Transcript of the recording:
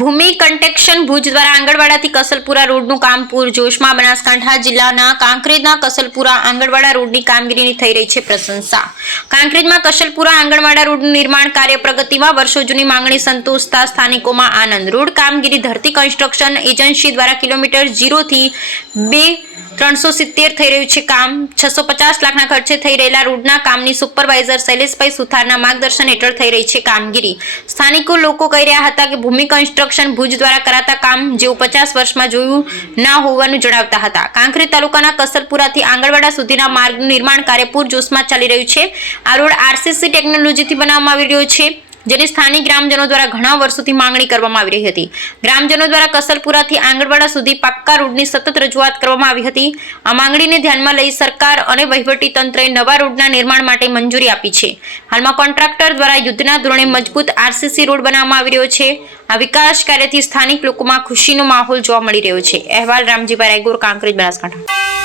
ભૂમિ construction Bhuj દ્વારા આંગણવાડાથી કસલપુરા રોડનું કામ પૂરજોશમાં. બનાસકાંઠા જિલ્લાના કાંકરેજના કસલપુરા આંગણવાડા રોડની કામગીરીની થઈ રહી છે પ્રશંસા. કાંકરેજમાં કસલપુરા આંગણવાડા રોડનું નિર્માણ કાર્ય પ્રગતિમાં. વર્ષો જૂની માંગણી સંતોષતા સ્થાનિકોમાં આનંદ. રોડ કામગીરી ધરતી કન્સ્ટ્રક્શન એજન્સી દ્વારા કિલોમીટર 0 થી 370 થઈ રહ્યું છે કામ. 650 લાખના ખર્ચે થઈ રહેલા રોડના કામની સુપરવાઇઝર શૈલેષભાઈ સુથારના માર્ગદર્શન હેઠળ થઈ રહી છે કામગીરી. સ્થાનિકો લોકો કહી રહ્યા હતા કે ભૂમિ કન્સ્ટ્રક્શન ભુજ દ્વારા કરાતા કામ જેવું 50 વર્ષમાં જોયું ના હોવાનું જણાવતા હતા. કાંકરેજ તાલુકાના કસલપુરાથી આંગણવાડા સુધીના માર્ગનું નિર્માણ કાર્ય પૂરજોશમાં ચાલી રહ્યું છે. આ રોડ આરસીસી ટેકનોલોજીથી બનાવવામાં આવી રહ્યો છે, જેની સ્થાનિક ગ્રામજનો દ્વારા ઘણા વર્ષોથી માંગણી કરવામાં આવી રહી હતી. ગ્રામજનો દ્વારા કસલપુરાથી આંગણવાડા સુધી પાક્કા રોડની સતત રજૂઆત કરવામાં આવી હતી. આ માંગણીને ધ્યાનમાં લઈ સરકાર અને વહીવટી તંત્રએ નવા રોડના નિર્માણ માટે મંજૂરી આપી છે. હાલમાં કોન્ટ્રાક્ટર દ્વારા યુદ્ધના ધોરણે મજબૂત આરસીસી રોડ બનાવવામાં આવી રહ્યો છે. આ વિકાસ કાર્યથી સ્થાનિક લોકોમાં ખુશીનો માહોલ જોવા મળી રહ્યો છે. અહેવાલ રામજીભાઈ રાયગોર, કાંકરેજ, બનાસકાંઠા.